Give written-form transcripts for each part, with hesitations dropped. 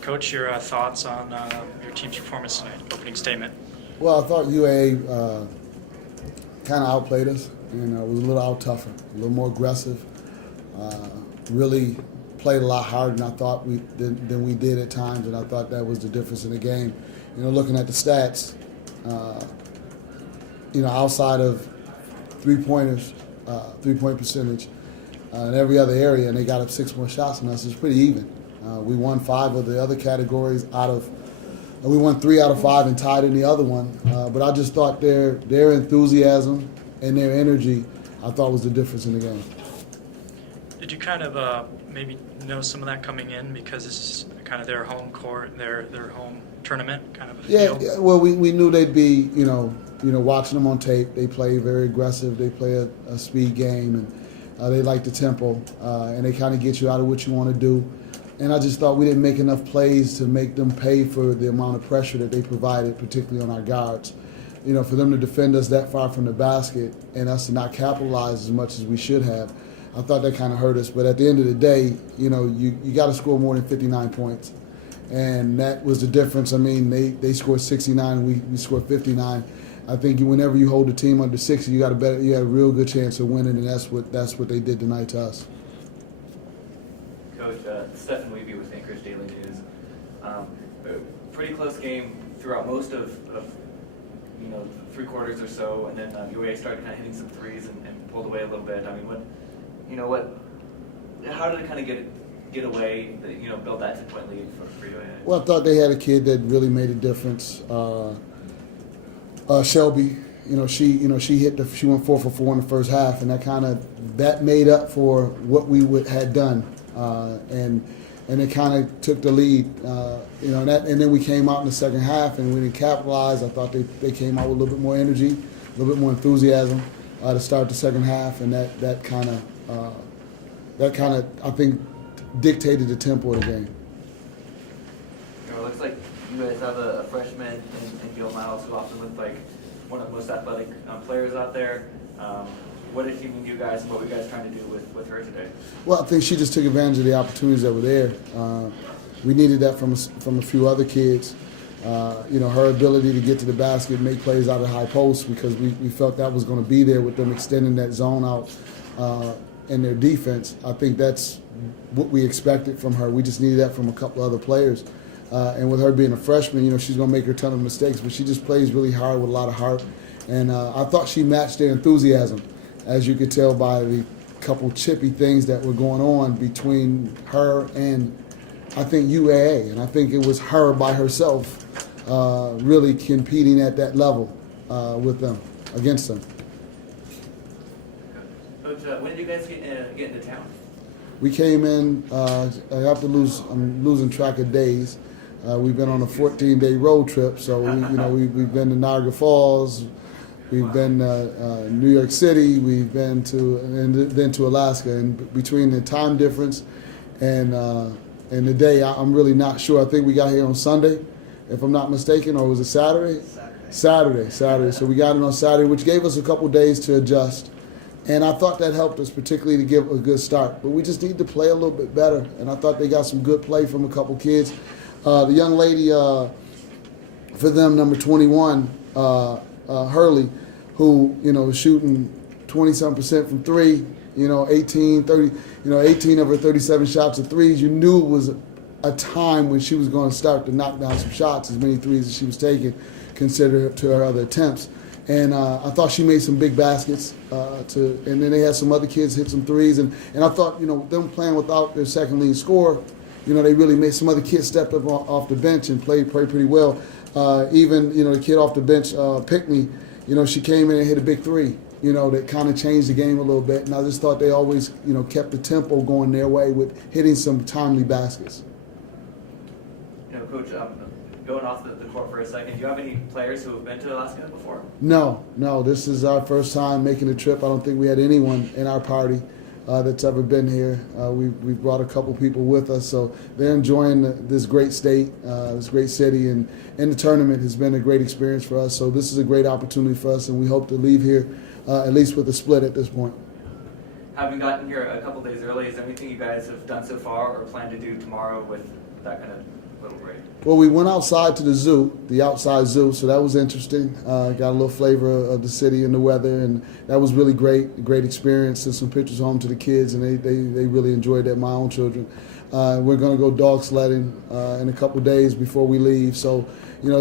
Coach, your thoughts on your team's performance tonight, opening statement? Well, I thought UAA kind of outplayed us and was a little out tougher, a little more aggressive. Really played a lot harder than I thought than we did at times, and I thought that was the difference in the game. Looking at the stats, outside of three-pointers, three-point percentage, in every other area, and they got up 6 more shots than us. It's pretty even. We won 5 of the other categories we won 3 out of 5 and tied in the other one. But I just thought their enthusiasm and their energy, I thought was the difference in the game. Did you kind of maybe know some of that coming in because this is kind of their home court, their home tournament kind of a feel? Yeah. Well, we knew they'd be, watching them on tape. They play very aggressive. They play a speed game, and they like the tempo, and they kind of get you out of what you want to do. And I just thought we didn't make enough plays to make them pay for the amount of pressure that they provided, particularly on our guards. For them to defend us that far from the basket and us to not capitalize as much as we should have, I thought that kind of hurt us. But at the end of the day, you got to score more than 59 points. And that was the difference. I mean, they scored 69 and we scored 59. I think whenever you hold the team under 60, you got a real good chance of winning, and that's what they did tonight to us. Coach, Stephen Weeby with Anchorage Daily News. Pretty close game throughout most of 3 quarters or so, and then UAA started kind of hitting some threes and pulled away a little bit. I mean, how did it kind of get away? Build that 10-point lead for UAA. Well, I thought they had a kid that really made a difference. Shelby, she went 4 for 4 in the first half, and that made up for what we had done. And it kind of took the lead, and then we came out in the second half and we didn't capitalize. I thought they came out with a little bit more energy, a little bit more enthusiasm to start the second half, and that kind of I think dictated the tempo of the game. It looks like you guys have a freshman in Gil Miles who often looks like one of the most athletic players out there. What did she mean to you guys, and what were you guys trying to do with her today? Well, I think she just took advantage of the opportunities that were there. We needed that from a few other kids. Her ability to get to the basket, make plays out of high posts, because we felt that was going to be there with them extending that zone out in their defense. I think that's what we expected from her. We just needed that from a couple other players. And with her being a freshman, she's going to make her ton of mistakes, but she just plays really hard with a lot of heart. And I thought she matched their enthusiasm, as you could tell by the couple chippy things that were going on between her and, I think, UAA. And I think it was her by herself really competing at that level with them, against them. Coach, when did you guys get into town? We came in, I'm losing track of days. We've been on a 14-day road trip, so we've been to Niagara Falls, we've been to New York City, we've been to Alaska, and between the time difference and the day, I'm really not sure. I think we got here on Sunday, if I'm not mistaken, or was it Saturday? Saturday. So we got in on Saturday, which gave us a couple days to adjust. And I thought that helped us, particularly to give a good start. But we just need to play a little bit better. And I thought they got some good play from a couple kids. The young lady for them, number 21, Hurley, who was shooting 20-some% from 3. 18 of her 37 shots of threes. You knew it was a time when she was going to start to knock down some shots, as many threes as she was taking, considered to her other attempts. And I thought she made some big baskets, and then they had some other kids hit some threes. And I thought, them playing without their second lead scorer, they really made some other kids stepped up off the bench and played pretty well. Even, the kid off the bench, Pickney, she came in and hit a big 3, that kind of changed the game a little bit. And I just thought they always, kept the tempo going their way with hitting some timely baskets. Coach, going off the court for a second, do you have any players who have been to Alaska before? No. This is our first time making a trip. I don't think we had anyone in our party that's ever been here. We've brought a couple people with us, so they're enjoying this great state, this great city, and the tournament has been a great experience for us. So this is a great opportunity for us, and we hope to leave here at least with a split at this point. Having gotten here a couple days early, is there anything you guys have done so far or plan to do tomorrow with that kind of little break? Well, we went outside to the zoo, the outside zoo, so that was interesting. Got a little flavor of the city and the weather, and that was really great. A great experience. Sent some pictures home to the kids, and they really enjoyed that. My own children. We're going to go dog sledding in a couple days before we leave. So, we're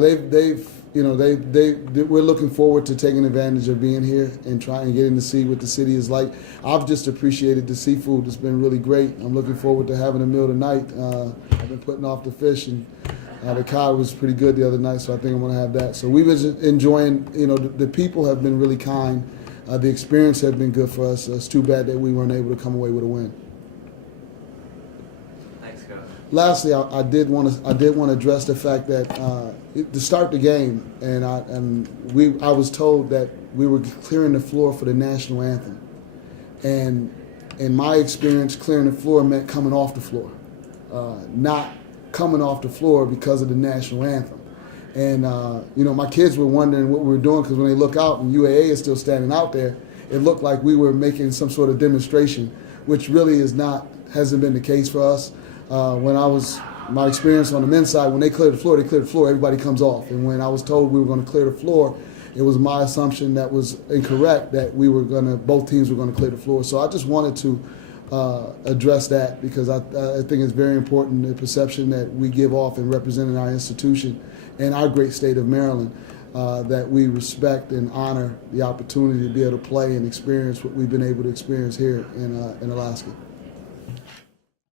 looking forward to taking advantage of being here and trying and getting to see what the city is like. I've just appreciated the seafood. It's been really great. I'm looking forward to having a meal tonight. I've been putting off the fish, and the cod was pretty good the other night, so I think I'm going to have that. So we've been enjoying, the people have been really kind. The experience has been good for us. It's too bad that we weren't able to come away with a win. Thanks, Coach. Lastly, I did want to address the fact that to start the game, I was told that we were clearing the floor for the national anthem, and in my experience, clearing the floor meant coming off the floor, not coming off the floor because of the national anthem. And my kids were wondering what we were doing, because when they look out and UAA is still standing out there, it looked like we were making some sort of demonstration, which really hasn't been the case for us. My experience on the men's side, when they clear the floor, everybody comes off. And when I was told we were going to clear the floor, it was my assumption that was incorrect, that both teams were going to clear the floor. So I just wanted to address that, because I think it's very important, the perception that we give off in representing our institution and our great state of Maryland, that we respect and honor the opportunity to be able to play and experience what we've been able to experience here in Alaska.